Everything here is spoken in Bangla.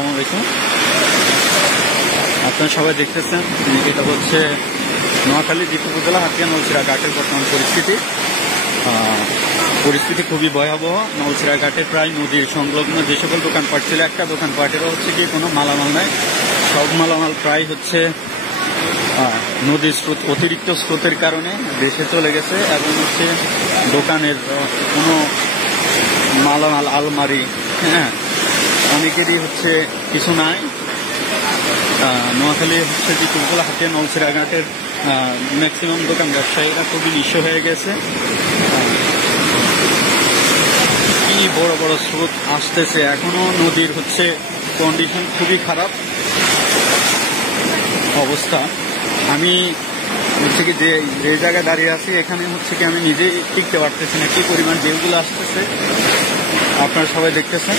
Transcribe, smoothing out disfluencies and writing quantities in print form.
আসসালামু আলাইকুম। আপনারা সবাই দেখতেছেন এটা হচ্ছে নোয়াখালী দ্বীপ উপজেলা হাতিয়া নলছিড়া ঘাটের বর্তমান পরিস্থিতি খুবই ভয়াবহ। নলছিড়া ঘাটে প্রায় নদীর সংলগ্ন যে সকল দোকানপাট ছিল, একটা দোকানপাটেরও হচ্ছে কি কোনো মালামাল নাই। সব মালামাল প্রায় হচ্ছে নদীর স্রোত, অতিরিক্ত স্রোতের কারণে দেশে চলে গেছে এবং হচ্ছে দোকানের কোনো মালামাল, আলমারি, অনেকেরই হচ্ছে কিছু নাই। নোয়াখালী হচ্ছে যে উপজেলা হাতিয়া নলছিড়া ঘাটের ম্যাক্সিমাম দোকান ব্যবসায়ীরা খুবই নিঃস্ব হয়ে গেছে। কি বড় বড় স্রোত আসতেছে, এখনো নদীর হচ্ছে কন্ডিশন খুবই খারাপ অবস্থা। আমি হচ্ছে কি যে জায়গায় দাঁড়িয়ে আছি এখানে হচ্ছে কি আমি নিজেই টিকতে পারতেছি না, কি পরিমাণ ঢেউগুলো আসতেছে আপনারা সবাই দেখতেছেন।